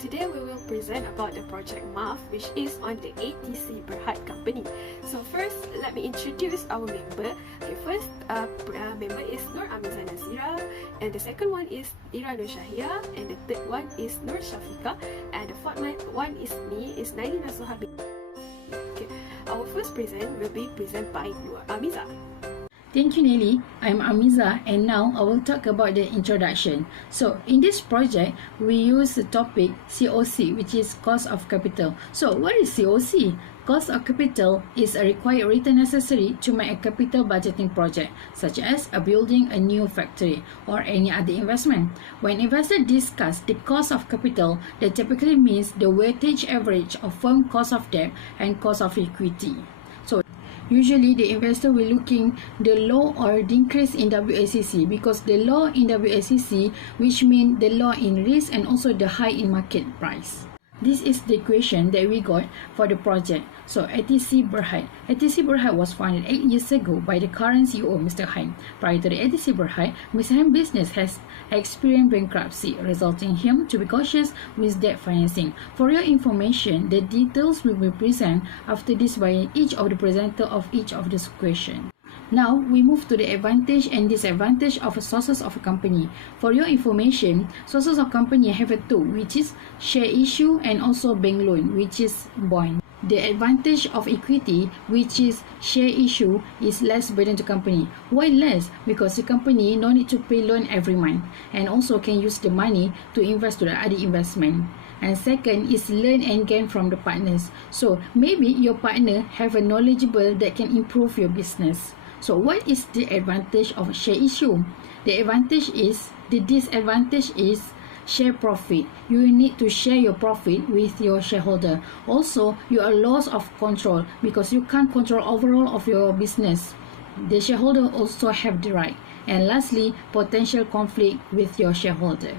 today we will present about the project MAF, which is on the ATC Berhad company. So first, let me introduce our member. Okay, first member is Nur Amizah Nazira, and the second one is Ira Nur Shahia, and the third one is Nur Shafika, and the fourth one is me, is Nailina Suhabi. Okay, our first present will be presented by Nur Amizah. Thank you, Nelly. I'm Amizah, and now I will talk about the introduction. So, in this project, we use the topic COC, which is cost of capital. So, what is COC? Cost of capital is a required return necessary to make a capital budgeting project, such as building a new factory or any other investment. When investors discuss the cost of capital, that typically means the weightage average of firm cost of debt and cost of equity. So, usually, the investor will looking the low or decrease in WACC, because the low in WACC, which means the low in risk and also the high in market price. This is the equation that we got for the project. So, ATC Berhad. ATC Berhad was founded 8 years ago by the current CEO, Mr. Haim. Prior to the ATC Berhad, Mr. Haim's business has experienced bankruptcy, resulting him to be cautious with debt financing. For your information, the details will be presented after this by each of the presenter of each of this question. Now, we move to the advantage and disadvantage of sources of a company. For your information, sources of company have two, which is share issue and also bank loan, which is bond. The advantage of equity, which is share issue, is less burden to company. Why less? Because the company no need to pay loan every month and also can use the money to invest to the other investment. And second is learn and gain from the partners. So maybe your partner have a knowledgeable that can improve your business. So what is the advantage of share issue? The disadvantage is share profit. You need to share your profit with your shareholder. Also, you are loss of control because you can't control overall of your business. The shareholder also have the right. And lastly, potential conflict with your shareholder.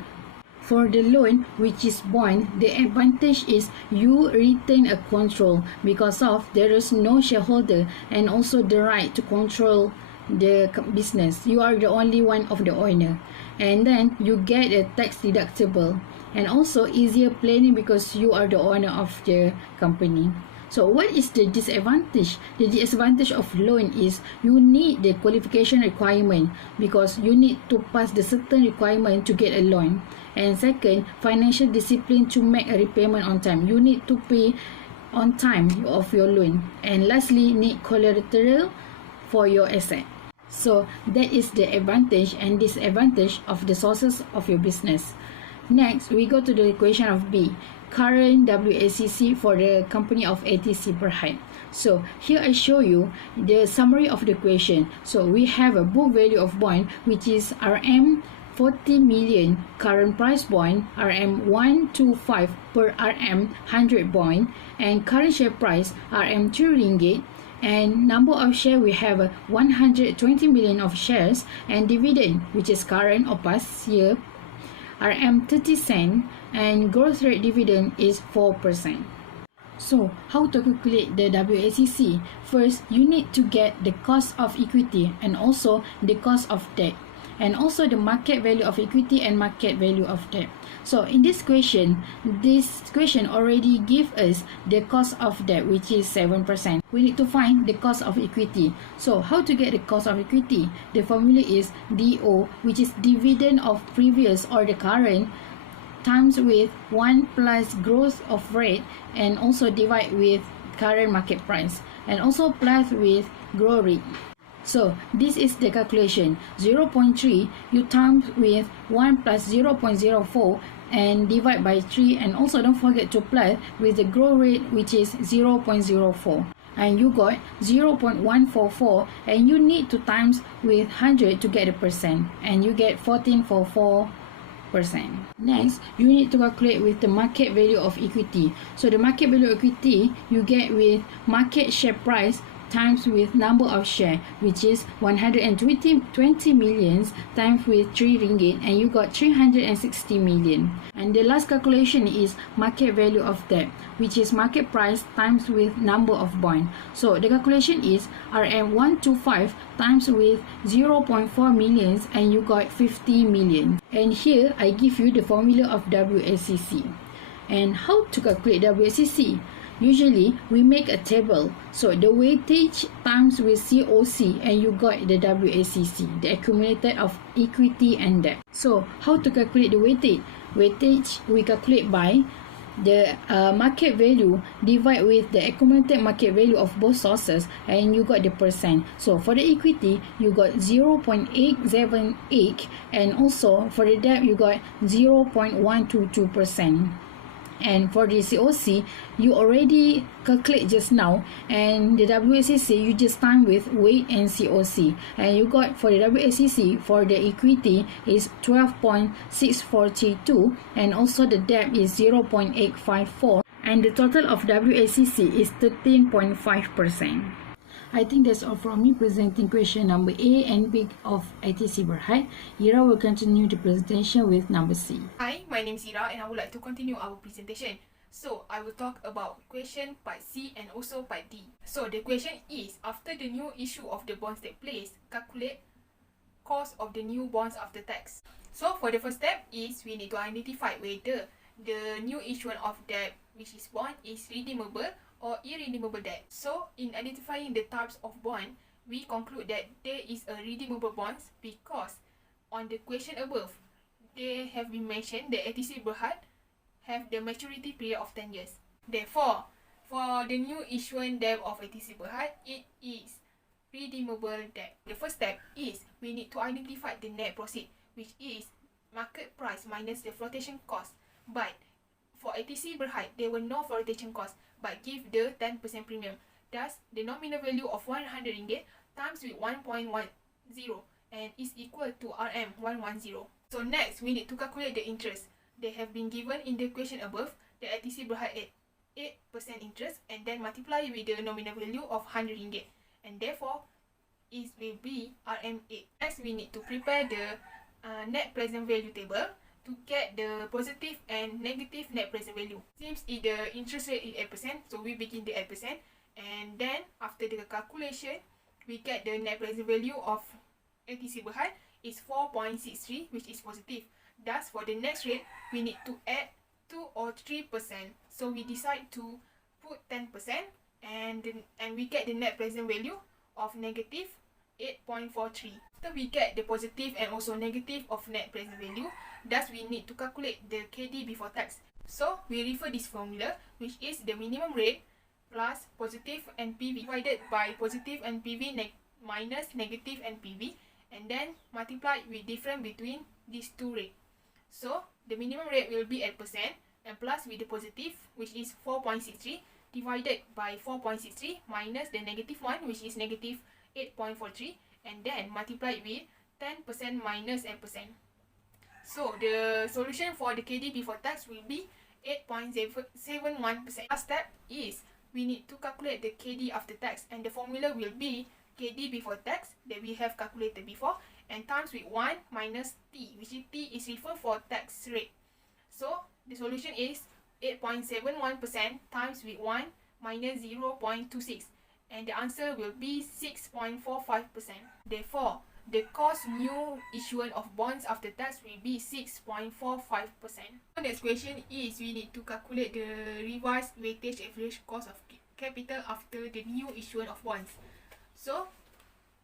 For the loan, which is bond, the advantage is you retain a control because of there is no shareholder and also the right to control the business. You are the only one of the owner, and then you get a tax deductible and also easier planning because you are the owner of the company. So what is the disadvantage? The disadvantage of loan is you need the qualification requirement because you need to pass the certain requirement to get a loan. And second, financial discipline to make a repayment on time. You need to pay on time of your loan. And lastly, need collateral for your asset. So that is the advantage and disadvantage of the sources of your business. Next, we go to the equation of B. Current WACC for the company of ATC Berhad. So here I show you the summary of the equation. So we have a book value of bond, which is RM 40 million, current price bond RM 125 per RM 100 bond, and current share price RM 2 ringgit, and number of share we have 120 million of shares, and dividend, which is current or past year, RM 30 cent, and growth rate dividend is 4%. So, how to calculate the WACC? First, you need to get the cost of equity and also the cost of debt, and also the market value of equity and market value of debt. So, in this question already give us the cost of debt, which is 7%. We need to find the cost of equity. So, how to get the cost of equity? The formula is DO, which is dividend of previous or the current, times with 1 plus growth of rate, and also divide with current market price, and also plus with growth rate. So this is the calculation. 0.3 you times with 1 plus 0.04 and divide by 3, and also don't forget to plus with the growth rate, which is 0.04, and you got 0.144, and you need to times with 100 to get a percent, and you get 1444%. Next, you need to calculate with the market value of equity. So the market value of equity you get with market share price times with number of share, which is 120 millions times with 3 ringgit, and you got 360 million. And the last calculation is market value of debt, which is market price times with number of bond. So the calculation is RM125 times with 0.4 millions, and you got 50 million. And here I give you the formula of WACC. And how to calculate WACC? Usually, we make a table. So, the weightage times with COC and you got the WACC, the accumulated of equity and debt. So, how to calculate the weightage? Weightage we calculate by the market value divide with the accumulated market value of both sources and you got the percent. So for the equity you got 0.878 and also for the debt you got 0.122%. And for the COC, you already calculate just now, and the WACC you just time with weight and COC, and you got for the WACC for the equity is 12.6432, and also the debt is 0.854, and the total of WACC is 13.5%. I think that's all from me presenting question number A and B of ITC Berhad. Ira will continue the presentation with number C. Hi, my name is Ira and I would like to continue our presentation. So, I will talk about question part C and also part D. So, the question is, after the new issue of the bonds take place, calculate cost of the new bonds after tax. So, for the first step is we need to identify whether the new issuance of debt, which is bond, is redeemable or irredeemable debt. So, in identifying the types of bond, we conclude that there is a redeemable bonds because on the question above, they have been mentioned that ATC Berhad have the maturity period of 10 years. Therefore, for the new issuance debt of ATC Berhad, it is redeemable debt. The first step is we need to identify the net proceed, which is market price minus the flotation cost. But for ATC Berhad, there were no flotation cost but give the 10% premium. Thus, the nominal value of 100 ringgit times with 1.10 and is equal to RM110. So next, we need to calculate the interest. They have been given in the question above, the ATC Berhad at 8% interest and then multiply with the nominal value of 100 ringgit. And therefore, it will be RM8. Next, we need to prepare the net present value table to get the positive and negative net present value. Since the interest rate is 8%, so we begin the 8%, and then after the calculation, we get the net present value of ATC Berhad is 4.63, which is positive. Thus, for the next rate, we need to add 2 or 3%. So we decide to put 10%, and we get the net present value of negative 8.43. After we get the positive and also negative of net present value, thus we need to calculate the KD before tax. So we refer this formula, which is the minimum rate plus positive NPV divided by positive NPV minus negative NPV, and then multiply with difference between these two rates. So the minimum rate will be 8% and plus with the positive, which is 4.63, divided by 4.63 minus the negative one, which is negative 8.43, and then multiply with 10% minus 8%. So the solution for the KD before tax will be 8.71%. Last step is we need to calculate the KD after tax, and the formula will be KD before tax that we have calculated before and times with 1 minus T, which is T is referred for tax rate. So the solution is 8.71% times with 1 minus 0.26, and the answer will be 6.45%. Therefore, the cost new issuance of bonds after tax will be 6.45%. The next question is we need to calculate the revised weightage average cost of capital after the new issuance of bonds. So,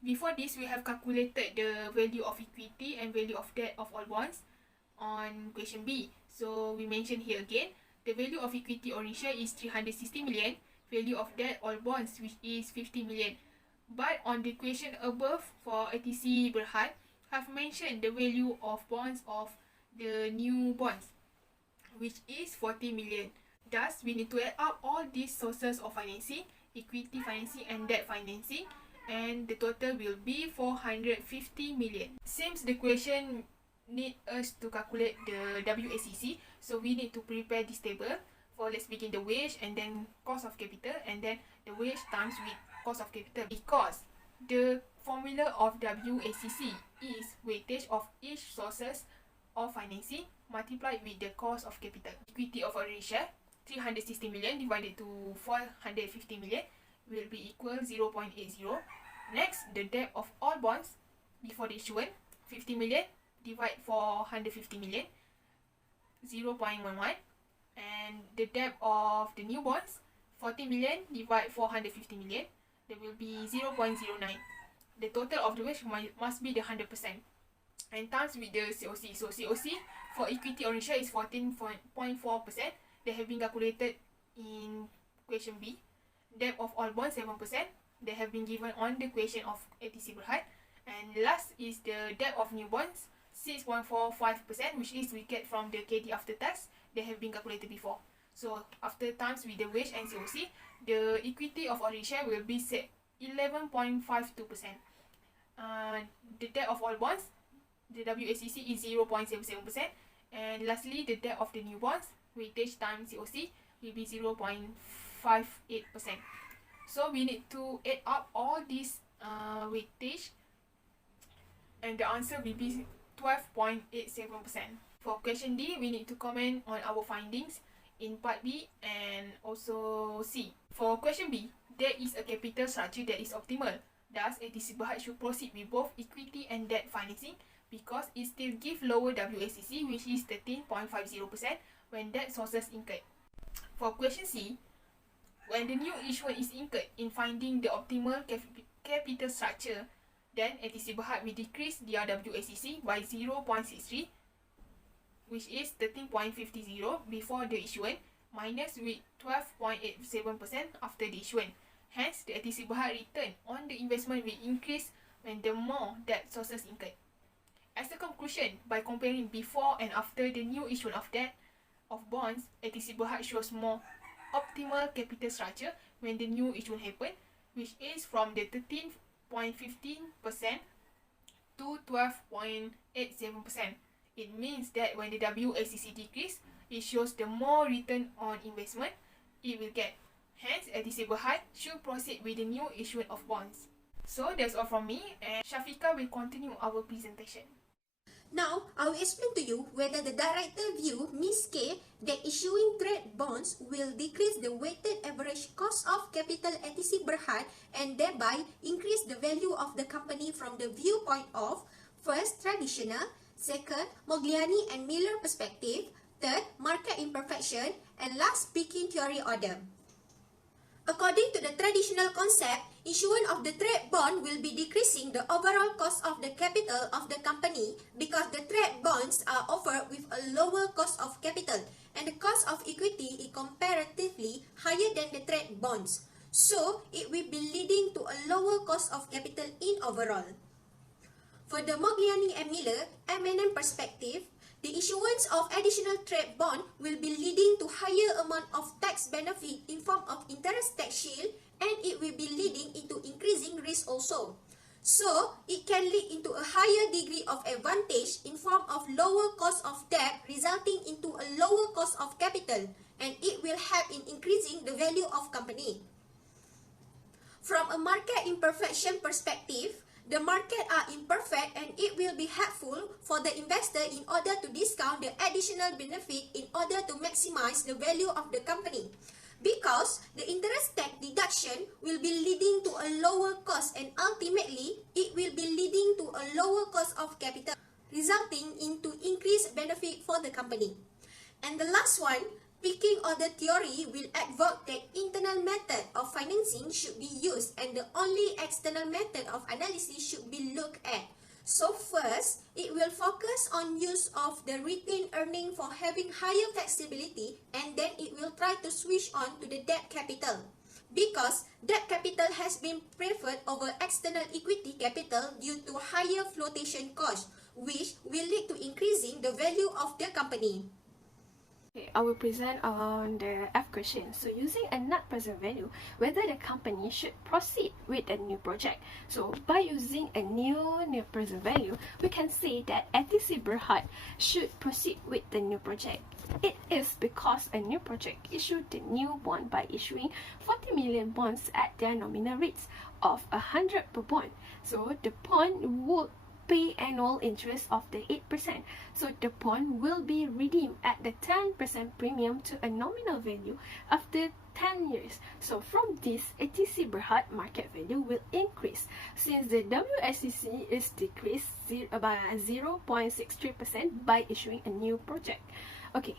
before this, we have calculated the value of equity and value of debt of all bonds on question B. So, we mention here again, the value of equity or share is 360 million, value of debt all bonds which is 50 million. But on the question above for ATC Berhad, have mentioned the value of bonds of the new bonds, which is 40 million. Thus, we need to add up all these sources of financing, equity financing and debt financing, and the total will be 450 million. Since the question need us to calculate the WACC, so we need to prepare this table. For let's begin the wage and then cost of capital, and then the wage times with cost of capital, because the formula of WACC is weightage of each sources of financing multiplied with the cost of capital. Equity of ordinary share 360 million divided to 450 million will be equal 0.80. Next, the debt of all bonds before the issuance 50 million divide for 150 million 0.11, and and the debt of the new bonds, 40 million divide 450 million, there will be 0.09. The total of the wage must be the 100%. And times with the COC. So COC for equity owner share is 14.4%. They have been calculated in question B. Debt of all bonds 7%. They have been given on the question of ATC Berhad. And last is the debt of new bonds, 6.45%, which is we get from the KD after tax. They have been calculated before. So after times with the wage and COC, the equity of ordinary share will be set 11.52%. The debt of all bonds, the WACC is 0.77%. And lastly, the debt of the new bonds, weightage times COC, will be 0.58%. So we need to add up all these weightage, and the answer will be 12.87%. For question D, we need to comment on our findings in part B and also C. For question B, there is a capital structure that is optimal. Thus, ATC Berhad should proceed with both equity and debt financing because it still gives lower WACC, which is 13.50% when debt sources incurred. For question C, when the new issuance is incurred in finding the optimal capital structure, then ATC Berhad will decrease their WACC by 0.63, which is 13.50 before the issuance, minus with 12.87% after the issuance. Hence, the ATC Berhad return on the investment will increase when the more debt sources incurred. As a conclusion, by comparing before and after the new issue of debt of bonds, ATC Berhad shows more optimal capital structure when the new issue happened, which is from the 13.15% to 12.87%. It means that when the WACC decrease, it shows the more return on investment it will get. Hence, ATC Berhad should proceed with the new issue of bonds. So that's all from me, and Shafika will continue our presentation. Now, I will explain to you whether the director view Ms. K that issuing trade bonds will decrease the weighted average cost of capital ATC Berhad and thereby increase the value of the company from the viewpoint of first, traditional, second, Mogliani and Miller perspective, third, market imperfection, and last, picking theory order. According to the traditional concept, issuance of the trade bond will be decreasing the overall cost of the capital of the company because the trade bonds are offered with a lower cost of capital and the cost of equity is comparatively higher than the trade bonds. So, it will be leading to a lower cost of capital in overall. For the Mogliani and Miller M&M perspective, the issuance of additional trade bond will be leading to higher amount of tax benefit in form of interest tax shield, and it will be leading into increasing risk also. So, it can lead into a higher degree of advantage in form of lower cost of debt resulting into a lower cost of capital, and it will help in increasing the value of company. From a market imperfection perspective, the market are imperfect and it will be helpful for the investor in order to discount the additional benefit in order to maximize the value of the company. Because the interest tax deduction will be leading to a lower cost and ultimately it will be leading to a lower cost of capital, resulting into increased benefit for the company. And the last one, picking order theory will advocate that internal method of financing should be used and the only external method of analysis should be looked at. So first, it will focus on use of the retained earning for having higher flexibility, and then it will try to switch on to the debt capital. Because debt capital has been preferred over external equity capital due to higher flotation cost, which will lead to increasing the value of the company. Okay, I will present on the F question. So using a net present value, whether the company should proceed with a new project. So by using a new net present value, we can say that ATC Berhad should proceed with the new project. It is because a new project issued the new bond by issuing 40 million bonds at their nominal rates of 100 per bond. So the bond would pay annual interest of the 8%. So the bond will be redeemed at the 10% premium to a nominal value after 10 years. So from this, ATC Berhad market value will increase since the WACC is decreased by 0.63% by issuing a new project. Okay,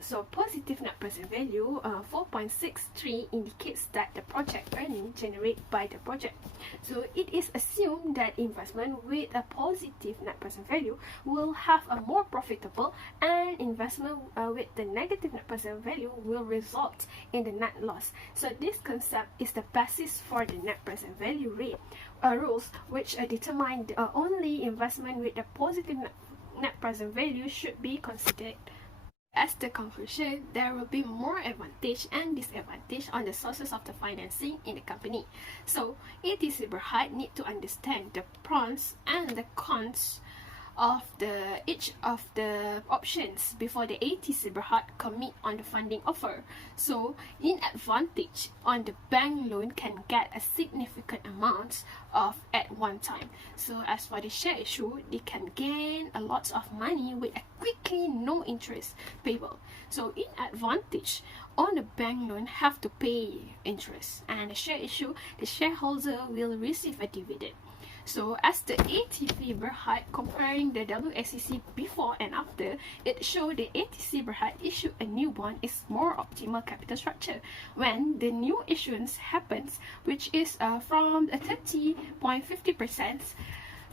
So positive net present value 4.63 indicates that the project earning generated by the project. So it is assumed that investment with a positive net present value will have a more profitable, and investment with the negative net present value will result in the net loss. So this concept is the basis for the net present value rate rules, which determine only investment with a positive net present value should be considered. As the conclusion, there will be more advantage and disadvantage on the sources of the financing in the company. So, ATC Berhad need to understand the pros and the cons of each of the options before the ATC Berhad commit on the funding offer. So, in advantage on the bank loan can get a significant amount of at one time. So, as for the share issue, they can gain a lot of money with a quickly no interest payable. So, in advantage on the bank loan have to pay interest, and the share issue, the shareholder will receive a dividend. So as the ATC Berhad comparing the WACC before and after, it showed the ATC Berhad issue a new bond is more optimal capital structure when the new issuance happens, which is from a 30.50%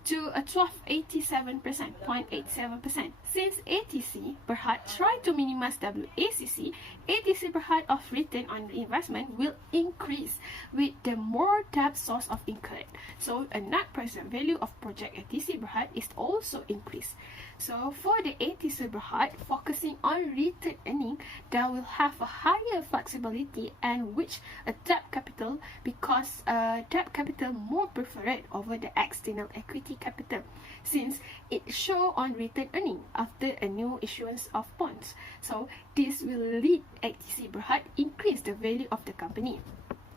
to a 0.87%. Since ATC Berhad tried to minimize WACC, ATC Berhad of return on investment will increase with the more debt source of incurred. So a net present value of project ATC Berhad is also increased. So for the ATC Berhad focusing on return earning, that will have a higher flexibility and which a debt capital, because debt capital more preferred over the external equity capital, since it show on return earning after a new issuance of bonds. So this will lead ATC Berhad increase the value of the company.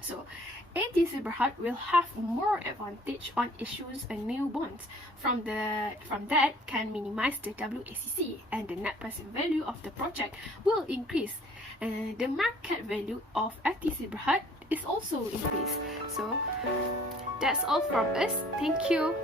So ATC Berhad will have more advantage on issues a new bonds. From that can minimize the WACC, and the net present value of the project will increase. The market value of ATC Berhad is also increased. So that's all from us. Thank you.